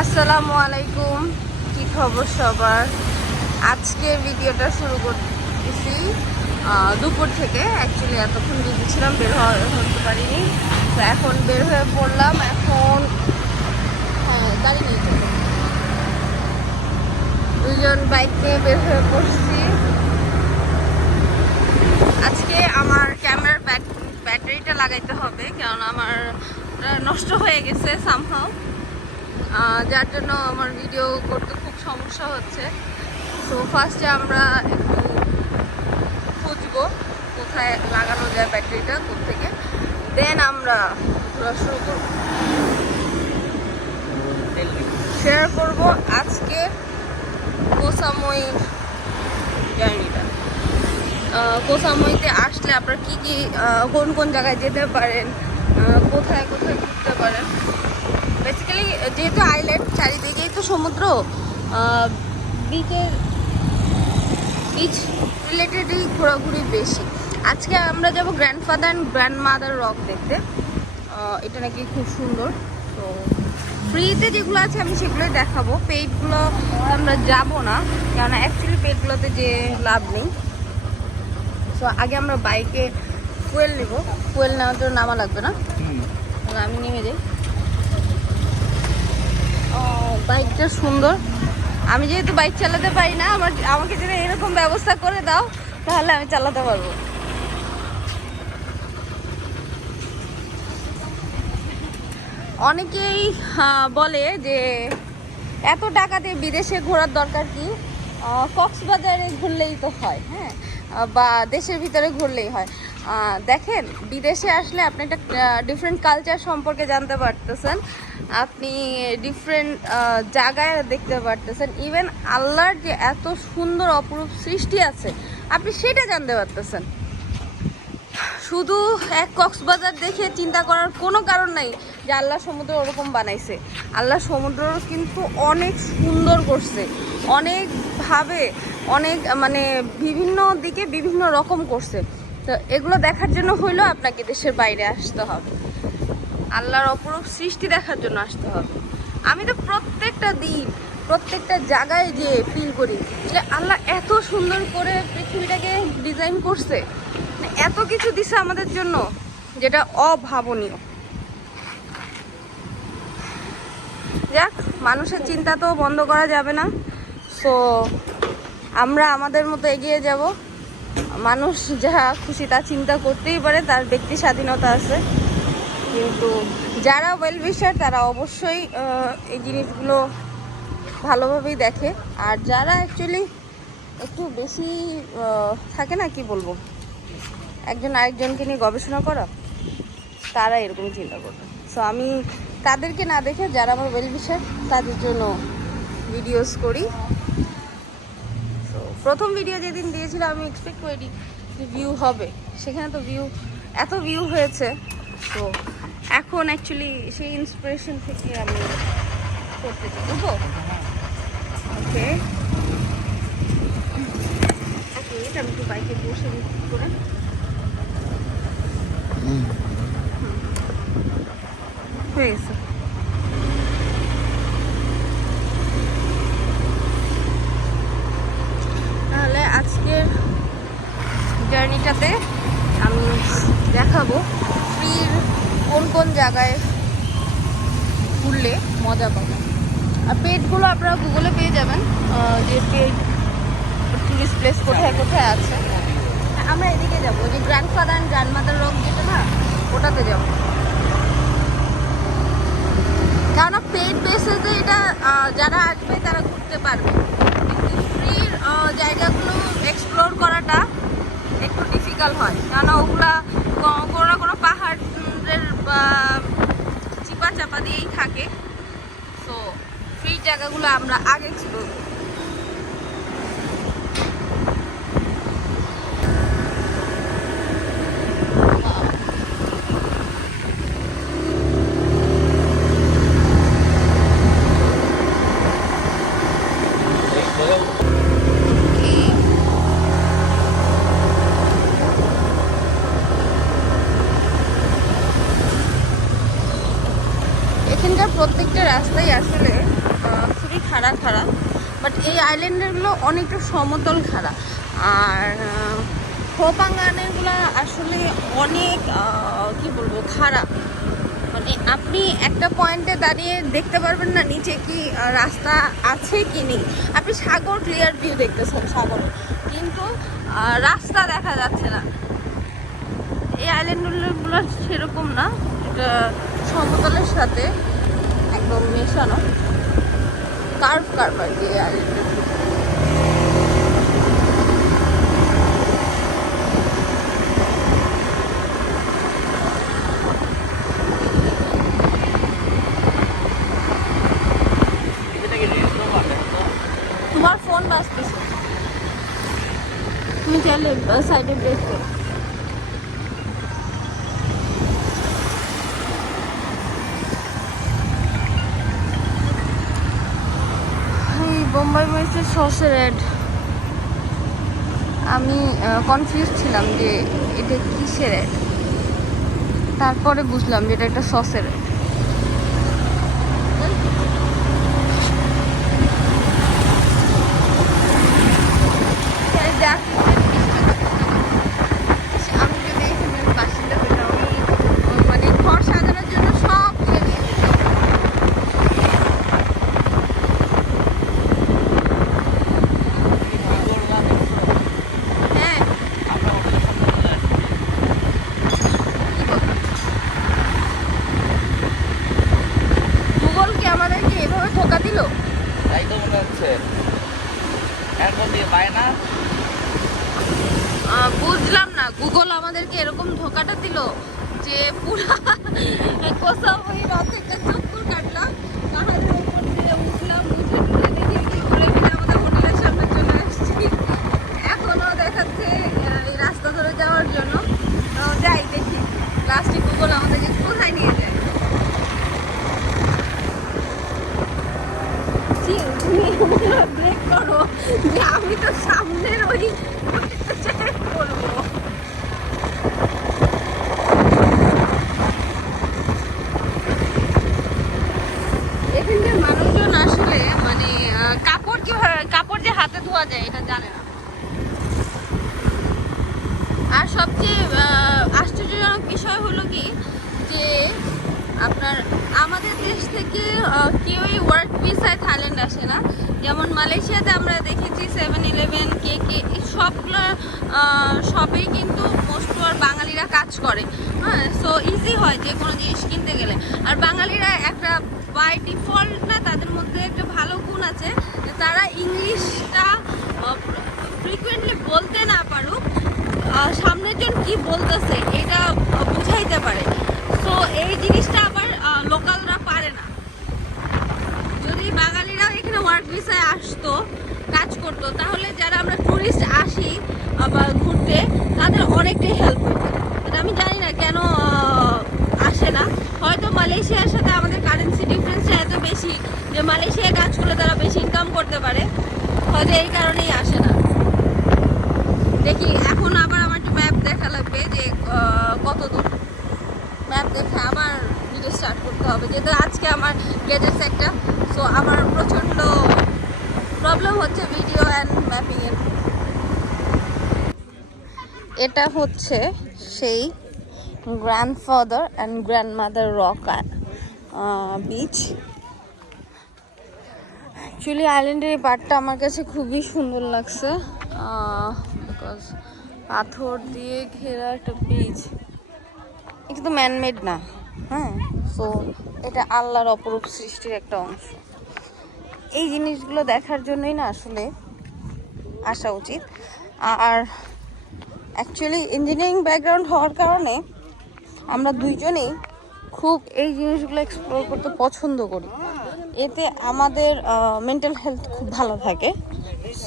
আসসালামু আলাইকুম, কি খবর সবার। আজকে ভিডিওটা শুরু করতেছি দুপুর থেকে। অ্যাকচুয়ালি এতক্ষণ বিজি ছিলাম, বের হতে পারিনি। তো এখন বের হয়ে পড়লাম। এখন গাড়ি নিয়ে চলো, দুজন বাইক নিয়ে বের হয়ে পড়ছি। আজকে আমার ক্যামেরার ব্যাটারিটা লাগাইতে হবে, কারণ আমার নষ্ট হয়ে গেছে সামহাও, যার জন্য আমার ভিডিও করতে খুব সমস্যা হচ্ছে। তো ফার্স্টে আমরা একটু খুঁজবো কোথায় লাগানো যায় ব্যাটারিটা, কোত্থেকে, দেন আমরা ঘোরা শুরু করবো। শেয়ার করবো আজকে কোহ সামুই জার্নিটা। কোহ সামুইতে আসলে আপনারা কি কি কোন কোন জায়গায় যেতে পারেন, কোথায় কোথায় ঘুরতে পারেন। বেসিক্যালি যেহেতু আইল্যান্ড, চারিদিকেই তো সমুদ্র, বিচ রিলেটেডই ঘোরাঘুরি বেশি। আজকে আমরা যাব গ্র্যান্ডফাদার অ্যান্ড গ্র্যান্ডমাদার রক দেখতে। এটা নাকি খুব সুন্দর। তো ফ্রিতে যেগুলো আছে আমি সেগুলোই দেখাবো, পেইডগুলো আমরা যাব না, কারণ অ্যাকচুয়ালি পেইডগুলোতে যে লাভ নেই। তো আগে আমরা বাইকে ফুয়েল নেব, ফুয়েল নেওয়ার জন্য নামা লাগবে না, আমি নেমে যাই। বাইকটা সুন্দর। আমি যেহেতু বাইক চালাতে পারি না, আমাকে যদি এরকম ব্যবস্থা করে দাও তাহলে আমি চালাতে পারবো। অনেকেই বলে যে এত টাকা দিয়ে বিদেশে ঘোরার দরকার কি, কক্সবাজারে ঘুরলেই তো হয়, হ্যাঁ, বা দেশের ভিতরে ঘুরলেই হয়। দেখেন, বিদেশে আসলে আপনি একটা ডিফারেন্ট কালচার সম্পর্কে জানতে পারতেছেন, আপনি ডিফারেন্ট জায়গায় দেখতে পারতেছেন, ইভেন আল্লাহর যে এত সুন্দর অপরূপ সৃষ্টি আছে আপনি সেটা জানতে পারতেছেন। শুধু এক কক্সবাজার দেখে চিন্তা করার কোনো কারণ নাই যে আল্লাহ সমুদ্র ওরকম বানাইছে। আল্লাহ সমুদ্র কিন্তু অনেক সুন্দর করছে, অনেকভাবে, অনেক মানে বিভিন্ন দিকে বিভিন্ন রকম করছে। তো এগুলো দেখার জন্য হইলেও আপনাকে দেশের বাইরে আসতে হবে, আল্লাহর অপরূপ সৃষ্টি দেখার জন্য আসতে হবে। আমি তো প্রত্যেকটা দিন প্রত্যেকটা জায়গায় যে ফিল করি যে আল্লাহ এত সুন্দর করে পৃথিবীটাকে ডিজাইন করছে, এত কিছু দিছে আমাদের জন্য যেটা অভাবনীয়। যাক, মানুষের চিন্তা তো বন্ধ করা যাবে না। সো আমরা আমাদের মতো এগিয়ে যাব। মানুষ যা খুশি তা চিন্তা করতেই পারে, তার ব্যক্তি স্বাধীনতা আছে, কিন্তু যারা ওয়েল উইশার তারা অবশ্যই এই জিনিসগুলো ভালোভাবেই দেখে। আর যারা অ্যাকচুয়ালি একটু বেশি থাকে না, কি বলবো, একজন আরেকজনকে নিয়ে গবেষণা করা, তারা এরকমই চিন্তা করবে। সো আমি তাদেরকে না দেখে যারা আমার ওয়েল উইশার তাদের জন্য ভিডিওস করি। তো প্রথম ভিডিও যেদিন দিয়েছিলাম আমি এক্সপেক্ট করিনি যে ভিউ হবে, সেখানে তো এত ভিউ হয়েছে। তো এখন অ্যাকচুয়ালি সেই ইন্সপিরেশন থেকে আমি করতে চাই। বুঝবো? ওকে, এক মিনিট, আমি একটু বাইকে বসে করে হয়ে গেছে। তাহলে আজকের জার্নিটাতে আমি দেখাবো ফ্রির কোন কোন জায়গায় ঘুরলে মজা পাবো। আর পেজগুলো আপনারা গুগলে পেয়ে যাবেন, যে পেজ টুরিস্ট প্লেস কোথায় কোথায় আছে। আমরা এদিকে যাবো, যে গ্র্যান্ডফাদার অ্যান্ড গ্র্যান্ডমাদার রক যেটা না, ওটাতে যাবো। কারণ পেইড বেসিসে এটা যারা আসবে তারা ঘুরতে পারবে, কিন্তু ফ্রির জায়গাগুলো এক্সপ্লোর করাটা একটু ডিফিকাল্ট হয়, কারণ ওগুলা কোনো না কোনো পাহাড়ের চিপা চাপা দিয়েই থাকে। তো ফ্রি জায়গাগুলো আমরা আগে এক্সপ্লোর করি। এখানকার প্রত্যেকটা রাস্তাই আসলে খাড়া খাড়া, বাট এই আইল্যান্ডেরগুলো অনেকটা সমতল খাড়া। আর হোপাঙ্গানেরগুলো আসলে অনেক কি বলবো খাড়া, মানে আপনি একটা পয়েন্টে দাঁড়িয়ে দেখতে পারবেন না নিচে কি রাস্তা আছে কি নেই। আপনি সাগর ক্লিয়ার ভিউ দেখতেছেন সাগরে, কিন্তু রাস্তা দেখা যাচ্ছে না। এই আইল্যান্ডগুলো সেরকম না, এটা সমতলের সাথে একদম মেশানো, কার্ভ কার্ভ আর কি এই আইল্যান্ডগুলো। তোমার ফোন বাজতেছে, তুমি চাইলে সাইডে ব্রেক করো। বোম্বাই মরিচের সসের অ্যাড, আমি কনফিউজ ছিলাম যে এটা কিসের অ্যাড, তারপরে বুঝলাম যে এটা একটা সসের অ্যাড। আমি যদি এখানের বাসিন্দা হইতাম, আমি মানে ঘর সাজানোর জন্য সব কিনে নিয়ে যেতাম। হ্যাঁ, গুগল কি আমাদেরকে এভাবে ধোকা দিল? তাই তো মনে হচ্ছে। এরপর দিয়ে পায় না। বুঝলাম না, গুগল আমাদেরকে এরকম ধোকাটা দিল যে পুরা কোসাভি অর্ধেকটা চক্কর কাটলাম, পাহাড়ের উপর দিয়ে উঠলাম, উঠে টুলে দেখি কি ঘুরে ফিরে আমাদের হোটেলের সামনে চলে আসছি। এখনো দেখাচ্ছে এই রাস্তা ধরে যাওয়ার জন্য। যাই দেখি লাস্টে গুগল আমাদেরকে কোথায় নিয়ে যায়। তুমি ব্রেক করো, যে আমি তো সামনের ওই চেক করবো। এখানকার মানুষজন আসলে মানে কাপড় যে হাতে ধোয়া যায় এটা জানে না। আর সবচেয়ে আশ্চর্যজনক বিষয় হলো কি যে আপনার আমাদের দেশ থেকে কেউই ওয়ার্ক ভিসায় থাইল্যান্ড আসে না। যেমন মালয়েশিয়াতে আমরা দেখেছি 7-11 কে এই সবগুলো সবেই কিন্তু মোস্ট আর বাঙালিরা কাজ করে। হ্যাঁ, সো ইজি হয় যে কোনো জিনিস কিনতে গেলে। আর বাঙালিরা একটা বাই ডিফল্ট না, তাদের মধ্যে একটা ভালো গুণ আছে যে তারা ইংলিশটা ফ্রিকুয়েন্টলি বলতে না পারুক, সামনের জন কি বলতেছে এটা বুঝাইতে পারে। তো এই জিনিসটা আবার লোকালরা পারে না। যদি বাঙালিরা এখানে ওয়ার্ক ভিসায় আসতো, কাজ করতো, তাহলে যারা আমরা টুরিস্ট আসি আবার ঘুরতে, তাদের অনেকটাই হেল্প হতো। কিন্তু আমি জানি না কেন আসে না। হয়তো মালয়েশিয়ার সাথে আমাদের কারেন্সি ডিফারেন্সটা এত বেশি যে মালয়েশিয়ায় কাজ করলে তারা বেশি ইনকাম করতে পারে, হয়তো এই কারণেই আসে না। দেখি এখন আবার আমার একটু ম্যাপ দেখা লাগবে যে কত দূর। ম্যাপ দেখে আবার ভিডিও স্টার্ট করতে হবে, যেহেতু আজকে আমার গেজেটস একটা, সো আমার প্রচণ্ড প্রবলেম হচ্ছে ভিডিও অ্যান্ড ম্যাপিংয়ের। এটা হচ্ছে সেই grandfather and grandmother rock beach. Actually আইল্যান্ডের এই পার্টটা আমার কাছে খুবই সুন্দর লাগছে, বিকজ পাথর দিয়ে ঘেরা একটা বিচ। এটা তো ম্যানমেড না, হ্যাঁ, সো এটা আল্লাহর অপরূপ সৃষ্টির একটা অংশ। এই জিনিসগুলো দেখার জন্যই না আসলে আসা উচিত। আর অ্যাকচুয়ালি ইঞ্জিনিয়ারিং ব্যাকগ্রাউন্ড হওয়ার কারণে আমরা দুইজনেই খুব এই জিনিসগুলো এক্সপ্লোর করতে পছন্দ করি। এতে আমাদের মেন্টাল হেলথ খুব ভালো থাকে,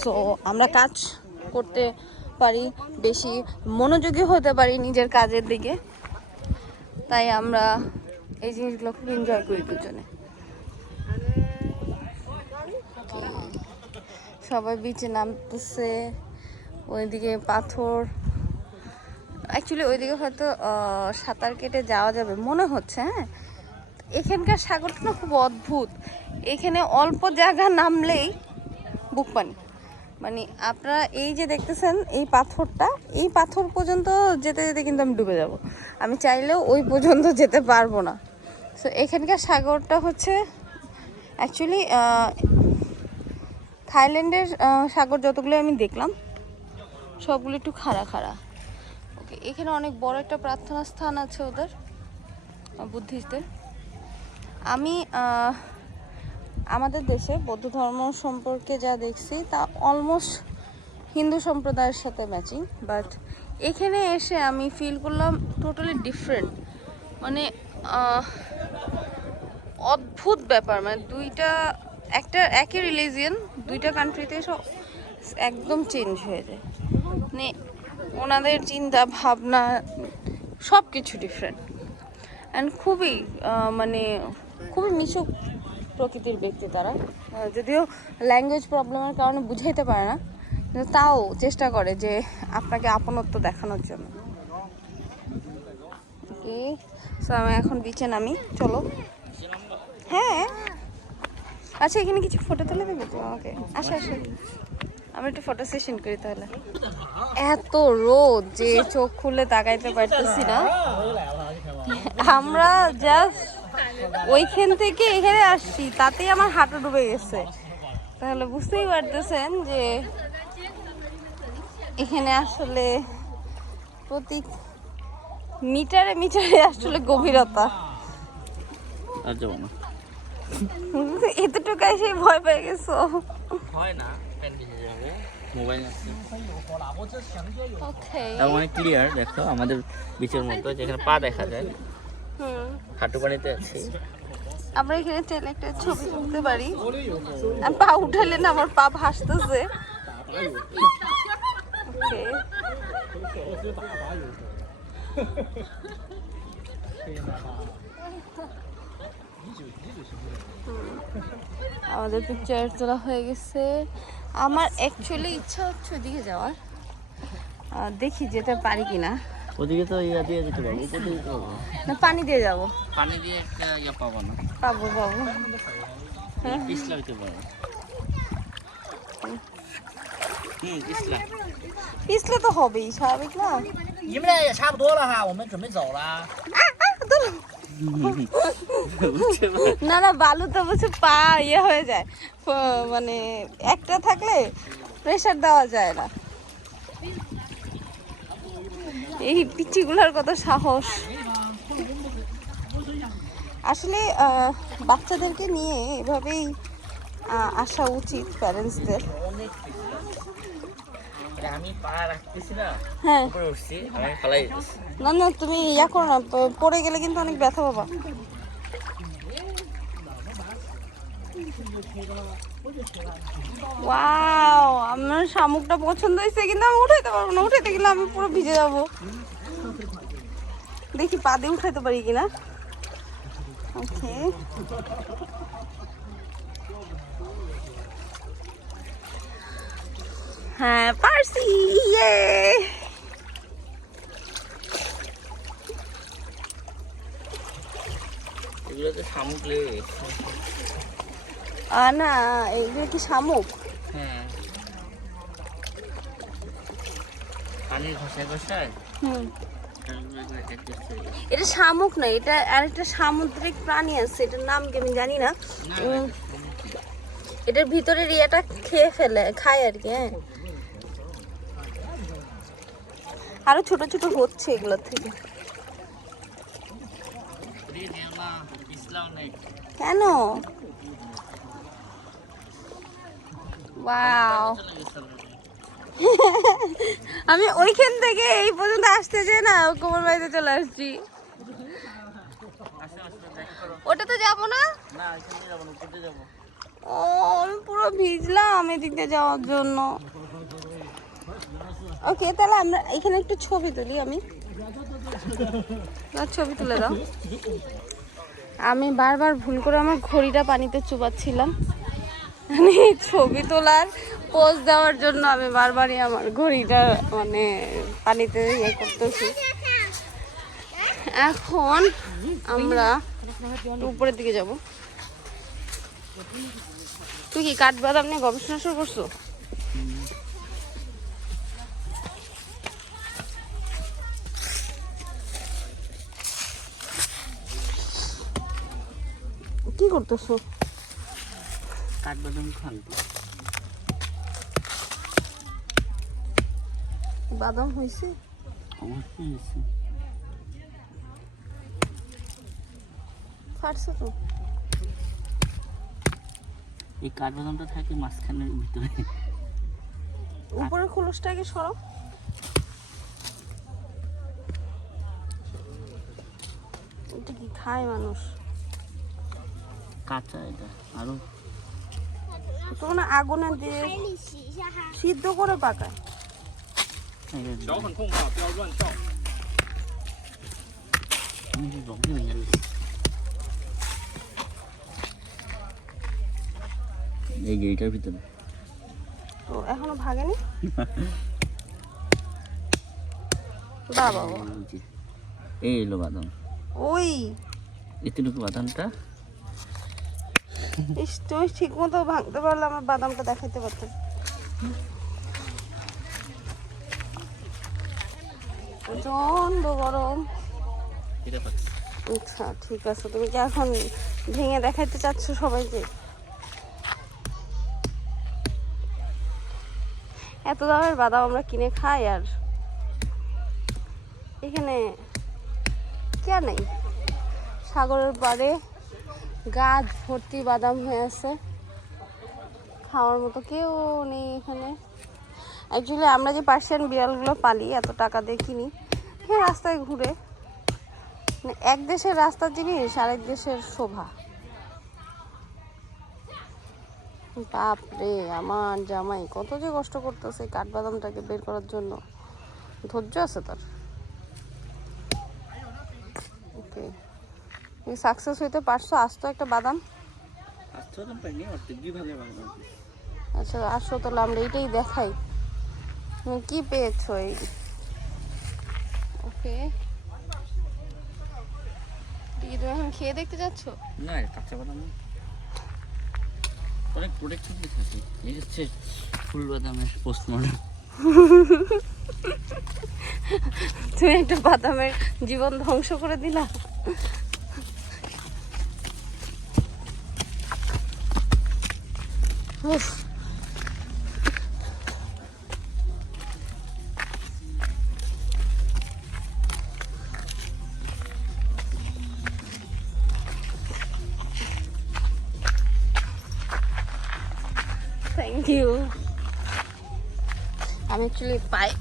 সো আমরা কাজ করতে পারি, বেশি মনোযোগী হতে পারি নিজের কাজের দিকে। তাই আমরা এই জিনিসগুলো খুব এনজয় করি দুজনে। সবাই বিচে নামতেছে, ওইদিকে পাথর। অ্যাকচুয়ালি ওইদিকে হয়তো সাঁতার কেটে যাওয়া যাবে মনে হচ্ছে। হ্যাঁ, এখানকার সাগরটা না খুব অদ্ভুত। এখানে অল্প জায়গা নামলেই বুক পানি। মানে আপনারা এই যে দেখতেছেন এই পাথরটা, এই পাথর পর্যন্ত যেতে যেতে কিন্তু আমি ডুবে যাব। আমি চাইলেও ওই পর্যন্ত যেতে পারবো না। সো এখানকার সাগরটা হচ্ছে অ্যাকচুয়ালি থাইল্যান্ডের সাগর যতগুলো আমি দেখলাম সবগুলো একটু খাড়া খাড়া। ওকে, এখানে অনেক বড় একটা প্রার্থনা স্থান আছে ওদের বুদ্ধিস্টদের। আমি আমাদের দেশে বৌদ্ধ ধর্ম সম্পর্কে যা দেখছি তা অলমোস্ট হিন্দু সম্প্রদায়ের সাথে ম্যাচিং, বাট এখানে এসে আমি ফিল করলাম টোটালি ডিফারেন্ট। মানে অদ্ভুত ব্যাপার, মানে দুইটা একটা একই রিলিজিয়ন দুইটা কান্ট্রিতে সব একদম চেঞ্জ হয়ে যায়। মানে ওনাদের চিন্তা ভাবনা সব কিছু ডিফারেন্ট অ্যান্ড খুবই মানে খুবই মিশুক প্রকৃতির ব্যক্তি তারা। যদিও ল্যাঙ্গুয়েজ প্রবলেমের কারণে বুঝাইতে পারে না, কিন্তু তাও চেষ্টা করে যে আপনাকে আপনত্ব দেখানোর জন্য। ওকে, সো আমি এখন বিচে নামি, চলো। হ্যাঁ আচ্ছা, এখানে কিছু ফটো তুলে দেবে তো আমাকে? আসো আসো, আমি একটু ফটো সেশন করি তাহলে। এত রোদ যে চোখ খুলে তাকাইতে পারতেছি না। আমরা জাস্ট ওইখান থেকে এখানে আসছি, তাতেই আমার হাঁটু ডুবে গেছে। তাহলে বুঝতেই পারতেছেন যে এখানে আসলে প্রতি মিটারে মিটারে আসলে গভীরতা। এতটুকাই সেই ভয় পেয়ে গেছো? হয় না, প্যান্ট ভিজে যাবে, মোবাইল আছে। ওকে, অনেক ক্লিয়ার দেখো আমাদের বিচের মতো, যেখানে পা দেখা যায়। হাঁটু পানিতে আছি আমরা। এখানে চাইলে একটা ছবি তুলতে পারি। আমি পা উঠালে না আমার পা ভাসতেছে। ওকে, আমাদের পিকচার তোলা হয়ে গেছে। আমার অ্যাকচুয়ালি ইচ্ছা হচ্ছে ওদিকে যাওয়ার, দেখি যেতে পারি কিনা। ওদিকে তো ইয়া দিয়ে যেতে পারবো, উপর দিয়ে যেতে পারবো না, পানি দিয়ে যাব। পানি দিয়ে একটা ইয়া পাবো না। পাবো পাবো। পিছলা হইতে পারবো। পিছলা পিছলে তো হবেই, স্বাভাবিক না?你们俩也差不多了哈，我们准备走了。 না না, বালু তো বলছে পা ইয়ে হয়ে যায়, মানে একটা থাকলে প্রেসার দেওয়া যায় না। এই পিচ্চিগুলোর কত সাহস। আসলে বাচ্চাদেরকে নিয়ে এভাবেই আসা উচিত প্যারেন্টসদের। আমি পা রাখতেছি না, হ্যাঁ, উপরে উঠছি, আমি ফেলাই দিতেছি। না না, তুমি ইয়া করো না, পড়ে গেলে কিন্তু অনেক ব্যথা পাবা। ওয়াও, আমার শামুকটা পছন্দ হয়েছে, কিন্তু আমি উঠাইতে পারবো না। উঠাইতে গেলে আমি পুরো ভিজে যাব। দেখি পা দিয়ে উঠাইতে পারি কিনা। ওকে, হ্যাঁ পারছি, ইয়ে। এগুলো তো শামুক লেগে না, এইগুলো কি শামুক? হ্যাঁ, পানির ঘষায় ঘষায়। এটা শামুক না, এটা আরেকটা সামুদ্রিক প্রাণী আছে, এটার নাম কি আমি জানি না। এটার ভিতরের ইয়েটা খেয়ে ফেলে, খায় আর কি। হ্যাঁ, আরো ছোট ছোট হচ্ছে এগুলোর থেকে। কেন? ওয়াও, আমি ওইখান থেকে এই পর্যন্ত আসতে চাই না, কোমর বাড়িতে চলে আসছি। ওটা তো যাবো না। ও, আমি পুরো ভিজলাম এদিকে যাওয়ার জন্য। ওকে, তাহলে আমরা এখানে একটু ছবি তুলি। আমি ছবি তুলে দাও। আমি বারবার ভুল করে আমার ঘড়িটা পানিতে চুবাচ্ছিলাম, মানে ছবি তোলার পোজ দেওয়ার জন্য আমি বারবারই আমার ঘড়িটা মানে পানিতে ইয়ে করতেছি। এখন আমরা একটু উপরের দিকে যাব। তুই কি কাঠবাদাম নিয়ে গবেষণা শুরু করছো? কি করতেছো? কাঠবাদাম খান। বাদাম হয়েছে? অবশ্যই হয়েছে। ফাটছে তো। এই কাঠবাদামটা থাকে মাঝখানের ভিতরে। উপরের খোলসটাকে সরাও। এটা কি খায় মানুষ? কাঁচা এটা আরো তো না আগুনে দিয়ে সিদ্ধ করে পাকায়। 脚很痛啊，不要乱照。 এই গেটের ভিতরে তো এখনো ভাগেনি। বাবা এই এলো বাদাম। ওই এতটুকু বাদামটা ইস, তুমি ঠিক মতো ভাঙতে পারলে আমার বাদামটা দেখাইতে পারতাম। প্রচন্ড গরম। এটা পাচ্ছি। আচ্ছা ঠিক আছে, তুমি কি এখন ভেঙে দেখাইতে চাচ্ছ সবাইকে? এত দামের বাদাম আমরা কিনে খাই আর এখানে কে নেই? সাগরের পাড়ে গাছ ভর্তি বাদাম হয়ে আছে, খাওয়ার মতো কেউ নেই এখানে। অ্যাকচুয়ালি আমরা যে পার্সিয়ান বিড়ালগুলো পালি এত টাকা দিয়ে কিনি, হ্যাঁ রাস্তায় ঘুরে, মানে এক দেশের রাস্তার জিনিস আরেক দেশের শোভা। বাপ রে, আমার জামাই কত যে কষ্ট করতেছে কাঠবাদামটাকে বের করার জন্য, ধৈর্য আছে তার। ওকে, তুমি সাকসেস হইতে পারছো? আসতো একটা বাদাম। আচ্ছা আসো, তাহলে আমরা এইটাই দেখাই তুমি কি পেয়েছো। এই ওকে, তুমি এখন খেয়ে দেখতে যাচ্ছ? না কাঁচা বাদাম অনেক প্রোটেকশন থাকে। এই হচ্ছে ফুল বাদামের পোস্টমর্টম। তুমি একটা বাদামের জীবন ধ্বংস করে দিলা। উফ, থ্যাংক ইউ। আমি অ্যাকচুয়ালি পায়ে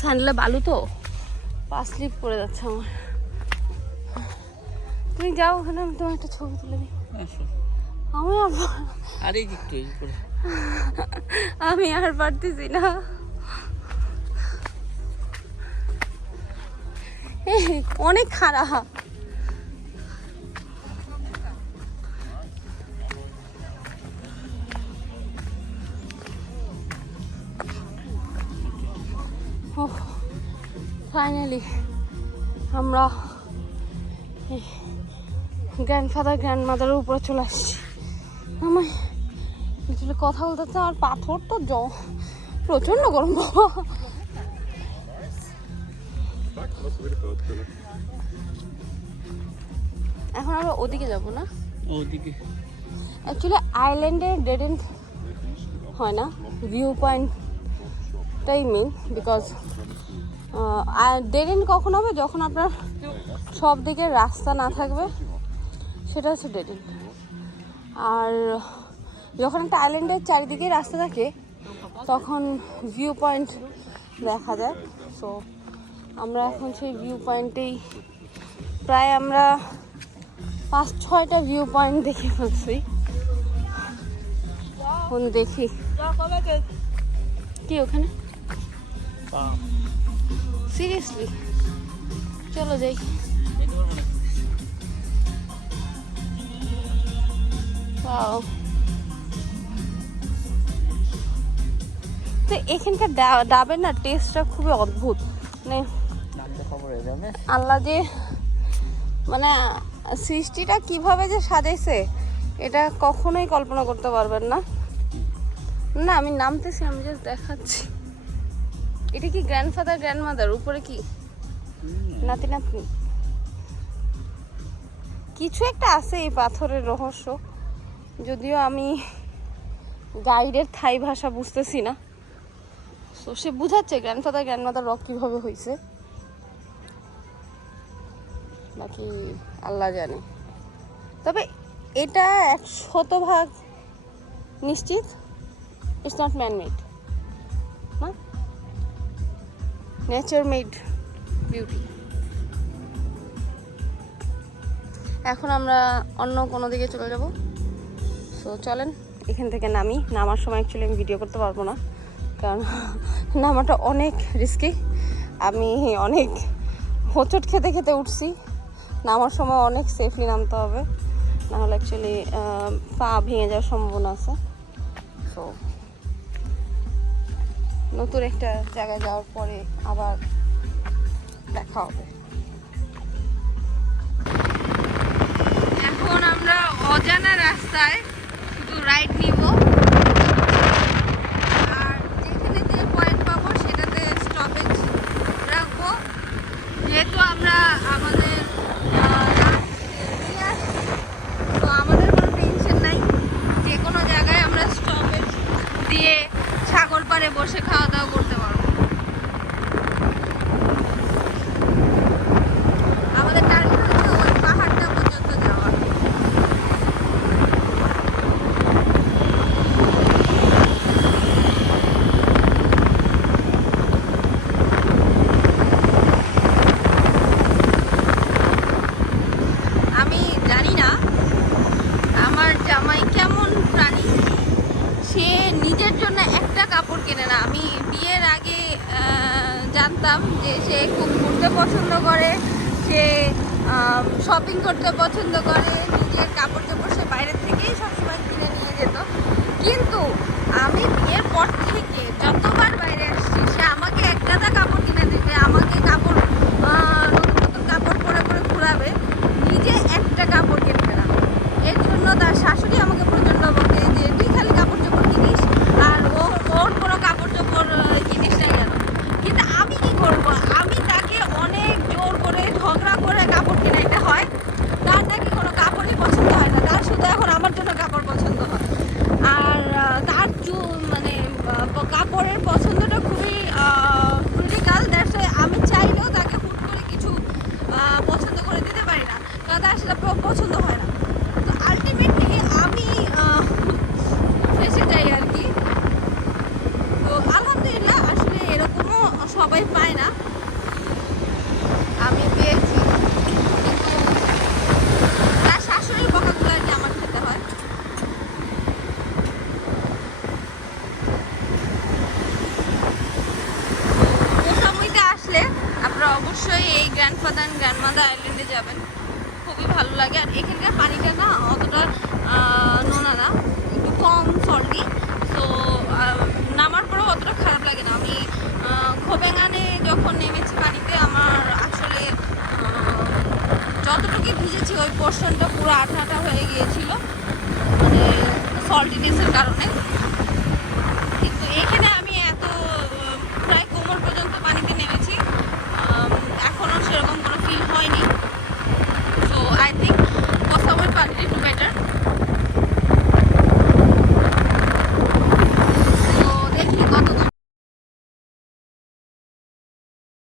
স্যান্ডেলে বালু তো পা স্লিপ করে যাচ্ছে আমার। তুমি যাও ওখানে, আমি তোমার একটা ছবি তুলে দিই। আমি আরে একটু এই করে আমি আর পারতেছি না। অনেক খারাপ। ফাইনালি আমরা গ্র্যান্ডফাদার গ্র্যান্ডমাদারের উপরে চলে আসছি। আমার কথা বলতে চাই, আর পাথর তো প্রচন্ড গরম বাবা। এখন আমরা ওদিকে যাব না? ওদিকে অ্যাকচুয়ালি আইল্যান্ডের ডেড এন্ড হয় না, ভিউ পয়েন্টটাই মেন। বিকজ ডেড এন্ড কখন হবে? যখন আপনার সব দিকে রাস্তা না থাকবে, সেটা হচ্ছে ডেড এন্ড। আর যখন একটা আইল্যান্ডের চারিদিকে রাস্তা থাকে তখন ভিউ পয়েন্ট দেখা যায়। সো আমরা এখন সেই ভিউ পয়েন্টেই প্রায় আমরা 5-6টা ভিউ পয়েন্ট দেখে ফেলছি। এখন দেখি কি ওখানে। সিরিয়াসলি চলো যাই। Wow. তো এখানকার ডাবের না টেস্টটা খুবই অদ্ভুত। মানে আল্লাহ যে মানে আর সৃষ্টিটা কিভাবে যে সাজাইছে এটা কখনোই কল্পনা করতে পারবেন না। না আমি নামতেছি, আমি জাস্ট দেখাচ্ছি। এটা কি গ্র্যান্ডফাদার গ্র্যান্ডমাদার, উপরে কি নাতি নাতনি কিছু একটা আছে এই পাথরের রহস্য, যদিও আমি গাইডের থাই ভাষা বুঝতেছি না। তো সে বুঝাচ্ছে গ্র্যান্ডফাদার গ্র্যান্ডমাদার রক কিভাবে হয়েছে, বাকি আল্লাহ জানে। তবে এটা 100% নিশ্চিত ইটস নট ম্যান মেড, না নেচার মেড বিউটি। এখন আমরা অন্য কোনো দিকে চলে যাব। সো চলেন এখান থেকে নামি। নামার সময় অ্যাকচুয়ালি আমি ভিডিও করতে পারবো না, কারণ নামাটা অনেক রিস্কি। আমি অনেক হোঁচট খেতে খেতে উঠছি। নামার সময় অনেক সেফলি নামতে হবে, নাহলে অ্যাকচুয়ালি পা ভেঙে যাওয়ার সম্ভাবনা আছে। সো নতুন একটা জায়গায় যাওয়ার পরে আবার দেখা হবে। এখন আমরা অজানা রাস্তায় শুধু রাইড নিব, আর যেখানে যে পয়েন্ট পাবো সেটাতে স্টপেজ রাখবো। যেহেতু আমরা আমাদের তো আমাদের কোনো টেনশন নাই, যে কোনো জায়গায় আমরা স্টপেজ দিয়ে সাগর পাড়ে বসে খাওয়া দাওয়া করতে পারবো। আমাদের টার্গেট হচ্ছে ওই পাহাড়টা পর্যন্ত যাওয়া। আমি জানি না আমার জামাই কেমন প্রাণী, সে নিজের জন্য একটা কাপড় কেনে না। আমি বিয়ের আগে জানতাম যে সে খুব ঘুরতে পছন্দ করে, সে শপিং করতে পছন্দ করে, নিজের কাপড় চোপড় সে বাইরের থেকেই সবসময় কিনে নিয়ে যেত। কিন্তু আমি বিয়ের পর থেকে যতবার বাইরে আসছি, সে আমাকে এক গাদা কাপড় কিনে দিতে, আমাকে কাপড় নতুন নতুন কাপড় পরে পরে ঘুরাবে, নিজে একটা কাপড় কিনবে না। এর জন্য তার শাশুড়ি আমাকে প্রচণ্ড বকে যে তুই খালি কাপড় চোপড় কিনিস, আর ওর কোনো কাপড় চোপড় কিনিস না কেন। কিন্তু আমি কি করবো, আমি তাকে অনেক জোর করে ঝগড়া করে কাপড় কিনাইতে হয়। তার নাকি কোনো কাপড়ই পছন্দ হয় না, তার শুধু এখন আমার জন্য কাপড় পছন্দ হয়। আর তার মানে কাপড়ের পছন্দটা খুবই ক্রিটিক্যাল। দ্যাটস ওয়াই আমি চাইলেও তাকে হুট করে কিছু পছন্দ করে দিতে পারি না, কারণ তার সেটা পছন্দ হয় না। তো আলটিমেটলি আমি ফেসে যাই আর কি। তো আলহামদুলিল্লাহ, আসলে এরকমও সবাই পায় না, আমি পেয়েছি। কিন্তু তার শাশুড়ির বকাগুলো আর কি আমার খেতে হয়। কোসামুইতে আসলে আপনারা অবশ্যই এই গ্র্যান্ডফাদার গ্র্যান্ডমাদার আইল্যান্ডে যাবেন, খুবই ভালো লাগে। আর এখানকার পানিটা না অতটা নোনা না, একটু কম সল্টি। তো নামার পরেও অতটা খারাপ লাগে না। আমি খোবেঙ্গানে যখন নেমেছি পানিতে, আমার আসলে যতটুকু ভিজেছি ওই পোর্শনটা পুরো আঠা আঠা হয়ে গিয়েছিল, মানে সল্টিনেসের কারণে।